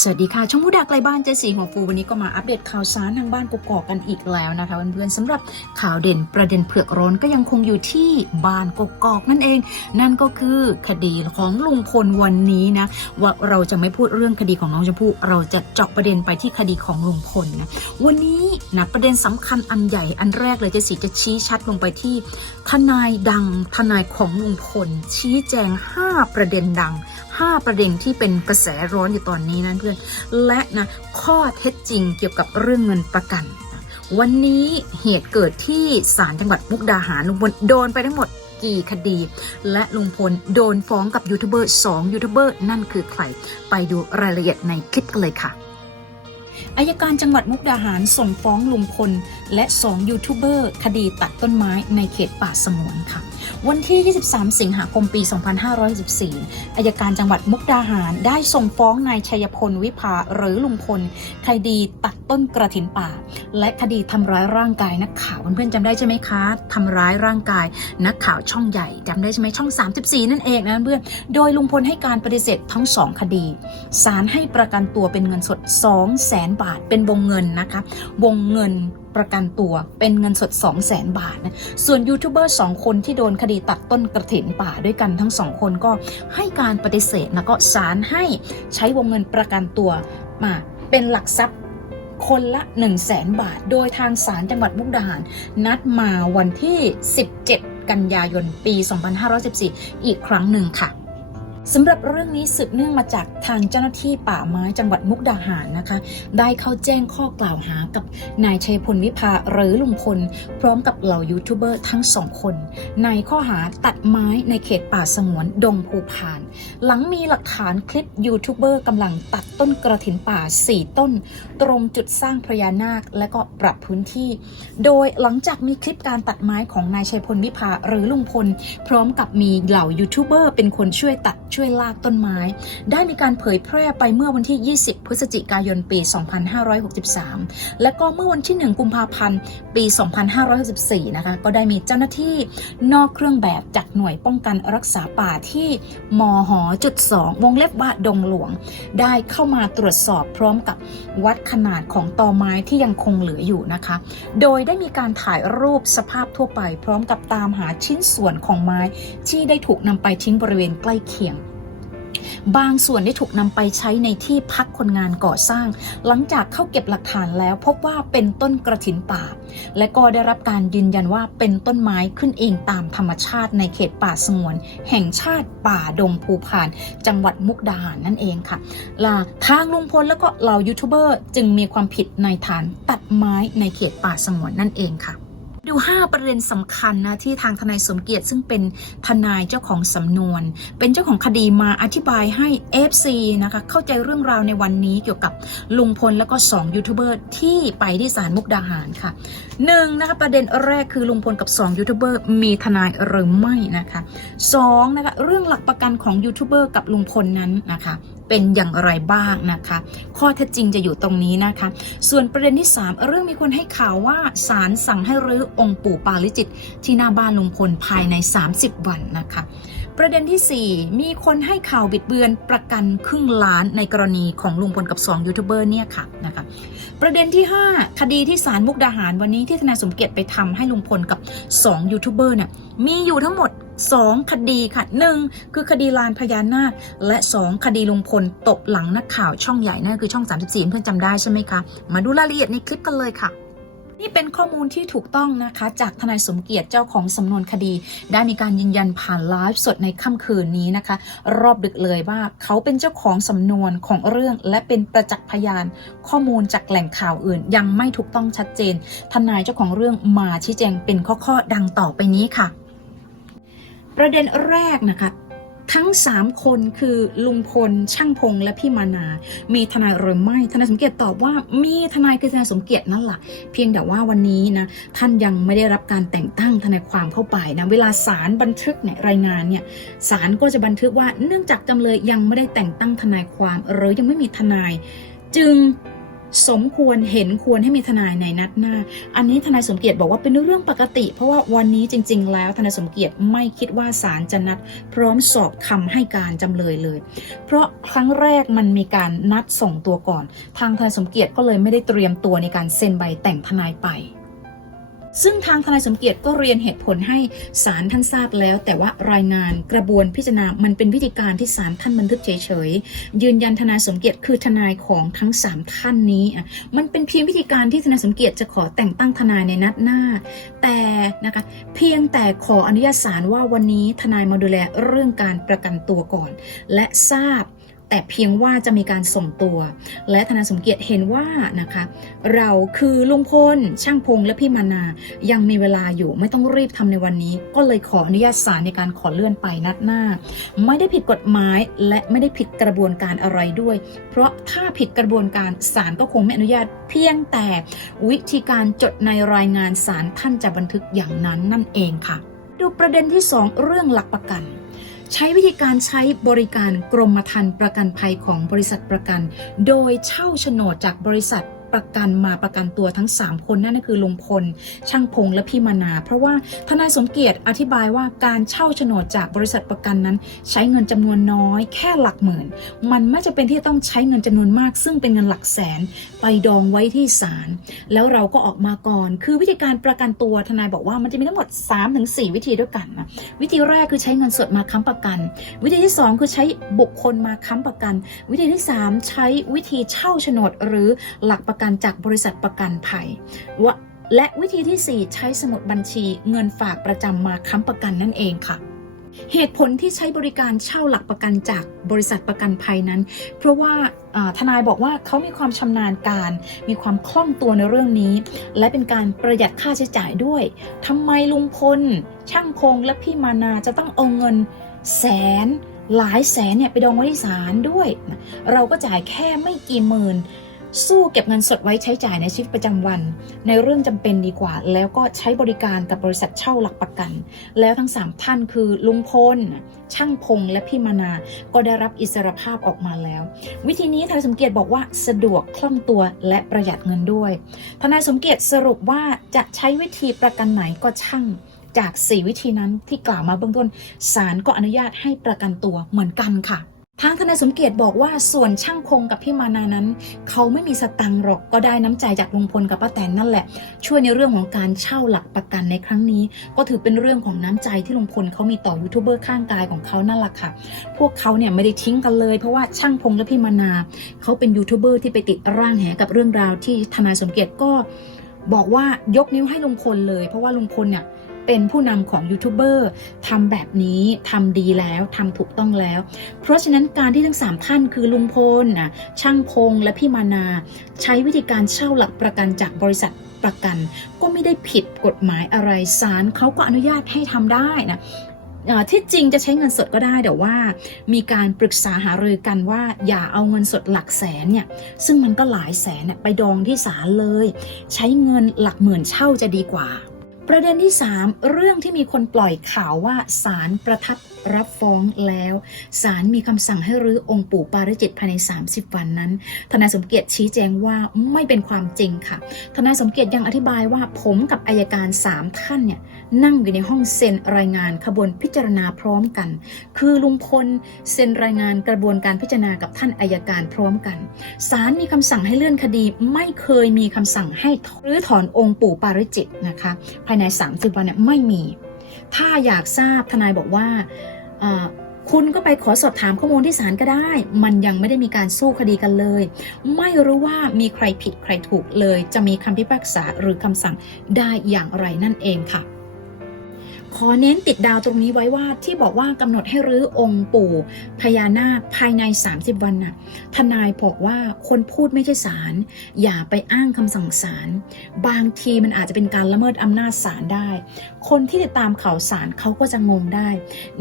สวัสดีค่ะ ช่องผู้ดักไกลบ้านเจสีหัวฟูวันนี้ก็มาอัปเดตข่าวสารทางบ้านกกอกกันอีกแล้วนะคะเพื่อนๆสำหรับข่าวเด่นประเด็นเผือกร้อนก็ยังคงอยู่ที่บ้านกกอกนั่นเอง นั่นก็คือคดีของลุงพลวันนี้นะว่าเราจะไม่พูดเรื่องคดีของน้องชมพู่เราจะเจาะประเด็นไปที่คดีของลุงพลนะวันนี้นะประเด็นสำคัญอันใหญ่อันแรกเลยเจสีจะชี้ชัดลงไปที่ ทนายดังทนายของลุงพลชี้แจง 5 ประเด็นดัง 5 ประเด็นที่เป็นกระแสร้อนอยู่ตอนนี้นะเพื่อน และนะข้อเท็จจริงเกี่ยวกับเรื่องเงินประกัน วันนี้เหตุเกิดที่ศาลจังหวัดมุกดาหารลุงพลโดนไปทั้งหมดกี่คดี และลุงพลโดนฟ้องกับยูทูบเบอร์2ยูทูบเบอร์นั่นคือใคร ไปดูรายละเอียดในคลิปกันเลยค่ะอายการจังหวัดมุกดาหารส่งฟ้องลุงพลและ2ยูทูบเบอร์คดีตัดต้นไม้ในเขตป่าสงวนค่ะ วันที่ 23 สิงหาคมปี 2514อายการจังหวัดมุกดาหารได้ส่งฟ้องนายชัยพลวิภาหรือลุงพลคดีตัดต้นกระถินป่า และคดีทำร้ายร่างกายนักข่าวเพื่อนๆจำได้ใช่ไหมคะทำร้ายร่างกายนักข่าวช่องใหญ่จำได้ใช่ไหมช่อง 34 นั่นเองนะเพื่อนโดยลุงพลให้การปฏิเสธทั้งสองคดีศาลให้ประกันตัวเป็นเงินสด 2 0 0แสนบาท เป็นวงเงินนะคะวงเงิน ประกันตัวเป็นเงินสด 2 0 0แสนบาทนะ ส่วนยูทูบเบอร์สองคนที่โดนคดีตัดต้นกระถินป่าด้วยกันทั้งสองคนก็ให้การปฏิเสธนะก็ศาลให้ใช้วงเงินประกันตัวมาเป็นหลักทรัพย์คนละ 1 0 0 0 0แสนบาท โดยทางศาลจังหวัดมุกดาหาร นัดมาวันที่ 17 กันยายนปี 2514 อีกครั้งหนึ่งค่ะ สำหรับเรื่องนี้สืบเนื่องมาจากทางเจ้าหน้าที่ป่าไม้จังหวัดมุกดาหารนะคะ ได้เข้าแจ้งข้อกล่าวหากับนายชัยพลวิภาหรือลุงพล พร้อมกับเหล่ายูทูบเบอร์ทั้งสองคน ในข้อหาตัดไม้ในเขตป่าสงวนดงภูพาน หลังมีหลักฐานคลิปยูทูบเบอร์กำลังตัดต้นกระถินป่า 4 ต้น ตรงจุดสร้างพญานาคและก็ปรับพื้นที่ โดยหลังจากมีคลิปการตัดไม้ของนายชัยพลวิภาหรือลุงพล พร้อมกับมีเหล่ายูทูบเบอร์เป็นคนช่วยตัดช่วยลากต้นไม้ ได้มีการเผยแพร่ไปเมื่อวันที่ 20 พฤศจิกายนปี 2563 และก็เมื่อวันที่ 1 กุมภาพันธ์ ปี 2564 นะคะ ก็ได้มีเจ้าหน้าที่นอกเครื่องแบบจากหน่วยป้องกันรักษาป่าที่มหจุด2วงเล็บว่าดงหลวง ได้เข้ามาตรวจสอบพร้อมกับวัดขนาดของตอไม้ที่ยังคงเหลืออยู่นะคะ โดยได้มีการถ่ายรูปสภาพทั่วไป พร้อมกับตามหาชิ้นส่วนของไม้ที่ได้ถูกนำไปทิ้งบริเวณใกล้เคียง บางส่วนได้ถูกนำไปใช้ในที่พักคนงานก่อสร้าง หลังจากเข้าเก็บหลักฐานแล้วพบว่าเป็นต้นกระถินป่า และก็ได้รับการยืนยันว่าเป็นต้นไม้ขึ้นเองตามธรรมชาติในเขตป่าสงวน แห่งชาติป่าดงภูพาน จังหวัดมุกดาหารนั่นเองค่ะลาทางลุงพลแล้วก็เหล่ายูทูบเบอร์จึงมีความผิดในฐานตัดไม้ในเขตป่าสงวนนั่นเองค่ะ ดู 5 ประเด็นสำคัญนะที่ทางทนายสมเกียรติซึ่งเป็นทนายเจ้าของสำนวน เป็นเจ้าของคดีมาอธิบายให้ FC นะคะเข้าใจเรื่องราวในวันนี้เกี่ยวกับลุงพลแล้วก็2ยูทูบเบอร์ที่ไปที่ศาลมุกดาหารค่ะหนึ่งนะคะประเด็นแรกคือลุงพลกับ2ยูทูบเบอร์มีทนายหรือไม่นะคะสองนะคะเรื่องหลักประกันของยูทูบเบอร์กับลุงพลนั้นนะคะ เป็นอย่างไรบ้างนะคะ ข้อเท็จจริงจะอยู่ตรงนี้นะคะ ส่วนประเด็นที่ 3 เรื่องมีคนให้ข่าวว่าศาลสั่งให้รื้อองค์ปู่ปาลิจิตที่หน้าบ้านลุงพลภายใน 30 วันนะคะ ประเด็นที่ 4 มีคนให้ข่าวบิดเบือนประกันครึ่งล้านในกรณีของลุงพลกับ 2 ยูทูบเบอร์เนี่ยค่ะนะคะประเด็นที่ 5 คดีที่ศาลมุกดาหารวันนี้ที่ทนายสมเกียรติไปทำให้ลุงพลกับ 2 ยูทูบเบอร์เนี่ยมีอยู่ทั้งหมด 2 คดีค่ะ 1 คือคดีลานพญานาค และ 2 คดีลุงพลตบหลังนักข่าวช่องใหญ่นั่นคือช่อง 34 เพื่อนจำได้ใช่ไหมคะ มาดูรายละเอียดในคลิปกันเลยค่ะ นี่เป็นข้อมูลที่ถูกต้องนะคะ จากทนายสมเกียรติเจ้าของสำนวนคดี ได้มีการยืนยันผ่านไลฟ์สดในค่ำคืนนี้นะคะ รอบดึกเลยว่าเขาเป็นเจ้าของสำนวนของเรื่อง และเป็นประจักษ์พยาน ข้อมูลจากแหล่งข่าวอื่น ยังไม่ถูกต้องชัดเจน ทนายเจ้าของเรื่องมาชี้แจงเป็นข้อๆดังต่อไปนี้ค่ะประเด็นแรกนะคะ ทั้ง 3 คนคือลุงพล ช่างพงและพี่มานา มีทนายหรือไม่ทนายสมเกียรติตอบว่ามีทนายคือทนายสมเกียรตินั่นแหละเพียงแต่ว่าวันนี้นะท่านยังไม่ได้รับการแต่งตั้งทนายความเข้าไปนะเวลาศาลบันทึกเนี่ยรายงานเนี่ยศาลก็จะบันทึกว่าเนื่องจากจำเลยยังไม่ได้แต่งตั้งทนายความ หรือยังไม่มีทนาย จึง สมควรเห็นควรให้มีทนายในนัดหน้า อันนี้ทนายสมเกียรติบอกว่าเป็นเรื่องปกติ เพราะว่าวันนี้จริง ๆ แล้วทนายสมเกียรติไม่คิดว่าศาลจะนัด พร้อมสอบคำให้การจำเลยเลย เพราะครั้งแรกมันมีการนัดส่งตัวก่อน ทางทนายสมเกียรติก็เลยไม่ได้เตรียมตัวในการเซ็นใบแต่งทนายไป ซึ่งทางทนายสมเกียรติก็เรียนเหตุผลให้ศาลท่านทราบแล้ว แต่ว่ารายงานกระบวนพิจารณามันเป็นวิธีการที่ศาลท่านบันทึกเฉยๆยืนยันทนายสมเกียรติคือทนายของทั้งสามท่านนี้อะมันเป็นเพียงวิธีการที่ทนายสมเกียรติจะขอแต่งตั้งทนายในนัดหน้า แต่นะคะเพียงแต่ขออนุญาตศาลว่าวันนี้ทนายมาดูแลเรื่องการประกันตัวก่อน และทราบ แต่เพียงว่าจะมีการส่งตัว และทนาสมเกียรติเห็นว่านะคะ เราคือลุงพลช่างพงและพี่มานา ยังมีเวลาอยู่ไม่ต้องรีบทำในวันนี้ ก็เลยขออนุญาตศาลในการขอเลื่อนไปนัดหน้า ไม่ได้ผิดกฎหมายและไม่ได้ผิดกระบวนการอะไรด้วย เพราะถ้าผิดกระบวนการศาลก็คงไม่อนุญาตเพียงแต่วิธีการจดในรายงานศาลท่านจะบันทึกอย่างนั้นนั่นเองค่ะ ดูประเด็นที่ 2 เรื่องหลักประกัน ใช้วิธีการใช้บริการกรมธรรม์ประกันภัยของบริษัทประกัน โดยเช่าโฉนดจากบริษัท ประกันมาประกันตัวทั้ง 3 คนนั่นก็คือลุงพล ช่างพงและพี่มานา เพราะว่าทนายสมเกียรติอธิบายว่าการเช่าโฉนดจากบริษัทประกันนั้น ใช้เงินจำนวนน้อยแค่หลักหมื่น มันไม่จะเป็นที่ต้องใช้เงินจำนวนมาก ซึ่งเป็นเงินหลักแสนไปดองไว้ที่ศาลแล้วเราก็ออกมาก่อน คือวิธีการประกันตัวทนายบอกว่ามันจะมีทั้งหมด 3-4 วิธีด้วยกันนะวิธีแรกคือใช้เงินสดมาค้ำประกัน วิธีที่ 2 คือใช้บุคคลมาค้ำประกัน วิธีที่ 3 ใช้วิธีเช่าโฉนดหรือหลักประกันจากบริษัทประกันภัยวและวิธีทีสี่ 4 ใช้สมุดบัญชีเงินฝากประจำมาค้ำประกันนั่นเองค่ะ เหตุผลที่ใช้บริการเช่าหลักประกันจากบริษัทประกันภัยนั้น เพราะว่าอ่าทนายบอกว่าเขามีความชำนาญการ มีความคล่องตัวในเรื่องนี้ และเป็นการประหยัดค่าใช้จ่ายด้วยทำไมลุงพล ช่างคงและพี่มานาจะต้องเอาเงินแสนหลายแสนเนี่ยไปดองไว้ที่ศาลด้วย เราก็จ่ายแค่ไม่กี่หมื่น สู้เก็บเงินสดไว้ใช้จ่ายในชีวิตประจำวัน ในเรื่องจำเป็นดีกว่า แล้วก็ใช้บริการกับบริษัทเช่าหลักประกัน แล้วทั้ง 3 ท่านคือลุงพล ช่างพงและพี่มานา ก็ได้รับอิสรภาพออกมาแล้ว วิธีนี้ทนายสมเกียรติบอกว่าสะดวกคล่องตัวและประหยัดเงินด้วยทนายสมเกียรติสรุปว่าจะใช้วิธีประกันไหนก็ช่างจาก 4 วิธีนั้นที่กล่าวมาเบื้องต้นศาลก็อนุญาตให้ประกันตัวเหมือนกันค่ะ ทางทนายสมเกียรติบอกว่าส่วนช่างคงกับพี่มานานั้น เขาไม่มีสตังค์หรอกก็ได้น้ำใจจากลุงพลกับป้าแตนนั่นแหละ ช่วยในเรื่องของการเช่าหลักประกันในครั้งนี้ ก็ถือเป็นเรื่องของน้ำใจที่ลุงพลเขามีต่อยูทูบเบอร์ข้างกายของเขานั่นแหละค่ะ พวกเขาเนี่ยไม่ได้ทิ้งกันเลย เพราะว่าช่างพงและพี่มานา เขาเป็นยูทูบเบอร์ที่ไปติดร่างแหกับเรื่องราวที่ทนายสมเกียรติก็ บอกว่ายกนิ้วให้ลุงพลเลย เพราะว่าลุงพลเนี่ย เป็นผู้นำของยูทูบเบอร์ทำแบบนี้ทำดีแล้วทำถูกต้องแล้ว เพราะฉะนั้นการที่ทั้ง 3 ท่านคือลุงพลนะช่างพงและพี่มานา ใช้วิธีการเช่าหลักประกันจากบริษัทประกัน ก็ไม่ได้ผิดกฎหมายอะไรศาลเขาก็อนุญาตให้ทำได้นะที่จริงจะใช้เงินสดก็ได้แต่ว่ามีการปรึกษาหารือกันว่าอย่าเอาเงินสดหลักแสนเนี่ยซึ่งมันก็หลายแสนเนี่ยไปดองที่ศาลเลย ใช้เงินหลักหมื่นเช่าจะดีกว่า ประเด็นที่ 3 เรื่องที่มีคนปล่อยข่าวว่าสารประทับ รับฟ้องแล้วศาลมีคำสั่งให้รื้อองค์ปู่ปาริจิตภายใน 30 วันนั้น ทนายสมเกียรติชี้แจงว่าไม่เป็นความจริงค่ะ ทนายสมเกียรติยังอธิบายว่าผมกับอายการ 3 ท่านเนี่ยนั่งอยู่ในห้องเซ็นรายงานขบวนพิจารณาพร้อมกัน คือลุงพลเซ็นรายงานกระบวนการพิจารณากับท่านอายการพร้อมกันศาลมีคำสั่งให้เลื่อนคดี ไม่เคยมีคำสั่งให้รื้อถอนองค์ปู่ปาริจิตนะคะ ภายใน 30 วันเนี่ยไม่มี ถ้าอยากทราบทนายบอกว่าคุณก็ไปขอสอบถามข้อมูลที่ศาลก็ได้ มันยังไม่ได้มีการสู้คดีกันเลย ไม่รู้ว่ามีใครผิดใครถูกเลย จะมีคำพิพากษาหรือคำสั่งได้อย่างไรนั่นเองค่ะ ขอเน้นติดดาวตรงนี้ไว้ว่าที่บอกว่ากำหนดให้รื้อองค์ปู่พญานาคภายใน 30 วันน่ะทนายบอกว่าคนพูดไม่ใช่ศาลอย่าไปอ้างคำสั่งศาลบางทีมันอาจจะเป็นการละเมิดอำนาจศาลได้ คนที่ติดตามข่าวสารเขาก็จะงงได้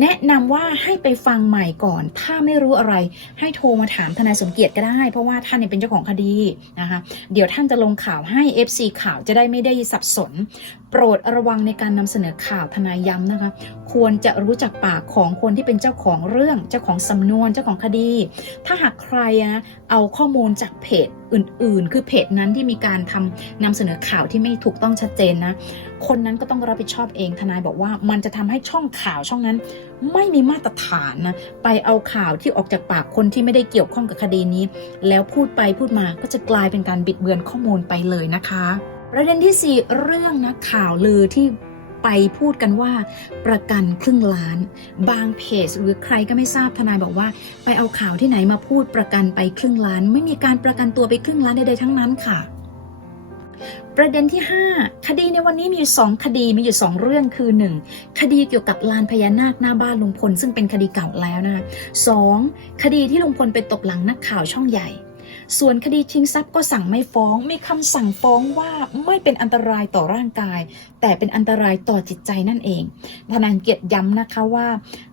แนะนำว่าให้ไปฟังใหม่ก่อน ถ้าไม่รู้อะไรให้โทรมาถามทนายสมเกียรติก็ได้ เพราะว่าท่านเนี่ยเป็นเจ้าของคดีนะคะเดี๋ยวท่านจะลงข่าวให้ FC ข่าวจะได้ไม่ได้สับสน โปรดระวังในการนำเสนอข่าวทนายย้ำนะคะ ควรจะรู้จักปากของคนที่เป็นเจ้าของเรื่อง เจ้าของสำนวน เจ้าของคดี ถ้าหากใครนะเอาข้อมูลจากเพจอื่น ๆ คือเพจนั้นที่มีการทำนำเสนอข่าวที่ไม่ถูกต้องชัดเจนนะ คนนั้นก็ต้องรับผิดชอบเอง ทนายบอกว่ามันจะทำให้ช่องข่าวช่องนั้น ไม่มีมาตรฐานนะ ไปเอาข่าวที่ออกจากปากคนที่ไม่ได้เกี่ยวข้องกับคดีนี้ แล้วพูดไปพูดมาก็จะกลายเป็นการบิดเบือนข้อมูลไปเลยนะคะประเด็นที่ 4 เรื่องนะข่าวลือที่ ไปพูดกันว่าประกันครึ่งล้าน บางเพจหรือใครก็ไม่ทราบทนายบอกว่า ไปเอาข่าวที่ไหนมาพูดประกันไปครึ่งล้าน ไม่มีการประกันตัวไปครึ่งล้านใดๆทั้งนั้นค่ะ ประเด็นที่ 5 คดีในวันนี้มีอยู่2คดีมีอยู่ 2 เรื่องคือ 1. คดีเกี่ยวกับลานพญานาคหน้าบ้านลุงพลซึ่งเป็นคดีเก่าแล้วนะคะสองคดีที่ลุงพลไปตบหลังนักข่าวช่องใหญ่ ส่วนคดีชิงทรัพย์ก็สั่งไม่ฟ้อง มีคำสั่งฟ้องว่าไม่เป็นอันตรายต่อร่างกาย แต่เป็นอันตรายต่อจิตใจนั่นเอง ทนายเกียรติย้ำนะคะว่า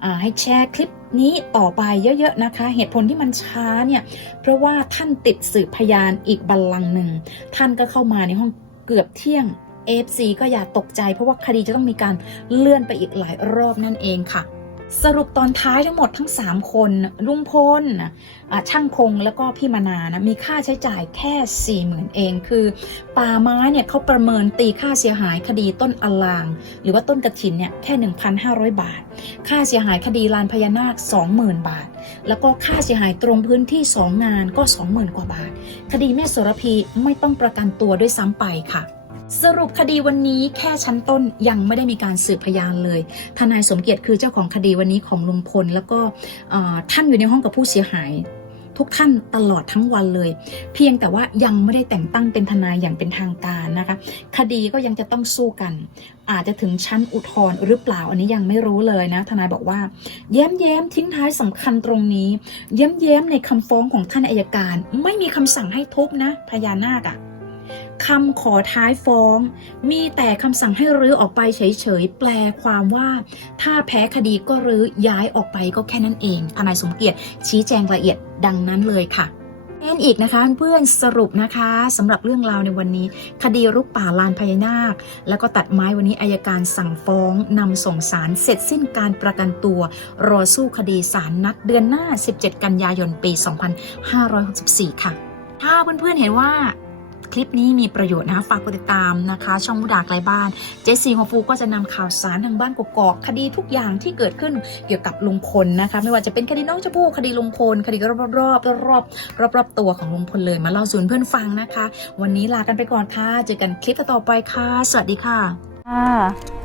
าให้แชร์คลิปนี้ต่อไปเยอะๆนะคะ เหตุผลที่มันช้าเนี่ย เพราะว่าท่านติดสืบพยานอีกบัลลังก์หนึ่ง ท่านก็เข้ามาในห้องเกือบเที่ยง AFC ก็อย่าตกใจเพราะว่าคดีจะต้องมีการเลื่อนไปอีกหลายรอบนั่นเองค่ะ สรุปตอนท้ายทั้งหมดทั้ง 3 คนลุงพลช่างพงแล้วก็พี่มานานะมีค่าใช้จ่ายแค่4 0,000เอง คือป่าไม้เนี่ยเขาประเมินตีค่าเสียหายคดีต้นอลาง หรือว่าต้นกระถินเนี่ยแค่ 1,500 บาท ค่าเสียหายคดีลานพญานาค 20,000 บาท แล้วก็ค่าเสียหายตรงพื้นที่ 2 งานก็ 20,000 กว่าบาท คดีแม่โสระพีไม่ต้องประกันตัวด้วยซ้ำไปค่ะ สรุปคดีวันนี้แค่ชั้นต้นยังไม่ได้มีการสืบพยานเลย ทนายสมเกียรติคือเจ้าของคดีวันนี้ของลุงพล แล้วก็ท่านอยู่ในห้องกับผู้เสียหายทุกท่านตลอดทั้งวันเลย เพียงแต่ว่ายังไม่ได้แต่งตั้งเป็นทนายอย่างเป็นทางการนะคะ คดีก็ยังจะต้องสู้กัน อาจจะถึงชั้นอุทธรณ์หรือเปล่าอันนี้ยังไม่รู้เลยนะ ทนายบอกว่า แย้มแย้มทิ้งท้ายสำคัญตรงนี้แย้มแย้มในคำฟ้องของท่านอายการ ไม่มีคำสั่งให้ทุบนะพญานาคอะ คำขอท้ายฟ้อง มีแต่คำสั่งให้รื้อออกไปเฉยๆ แปลความว่า ถ้าแพ้คดีก็รื้อย้ายออกไปก็แค่นั้นเอง ทนายสมเกียรติชี้แจงละเอียดดังนั้นเลยค่ะเอนอีกนะคะเพื่อนสรุปนะคะสำหรับเรื่องราวในวันนี้ คดีรุกป่าลานพญานาค แล้วก็ตัดไม้วันนี้อายการสั่งฟ้องนำส่งสารเสร็จสิ้นการประกันตัว รอสู้คดีสารนัดเดือนหน้า 17 กันยายนปี 2564 ค่ะ ถ้าเพื่อนๆเห็นว่า คลิปนี้มีประโยชน์นะคะฝากกดติดตามนะคะ ช่องมุดาไกลบ้าน เจสซี่ขอฟูก็จะนำข่าวสารทางบ้านกกอกคดีทุกอย่างที่เกิดขึ้นเกี่ยวกับลุงพลนะคะ ไม่ว่าจะเป็นคดีน้องชมพู่คดีลุงพลคดีรอบๆรอบๆรอบๆรอบๆตัวของลุงพลเลยมาเล่าสู่เพื่อนฟังนะคะ วันนี้ลากันไปก่อนค่ะเจอกันคลิปต่อไปค่ะ สวัสดีค่ะค่ะ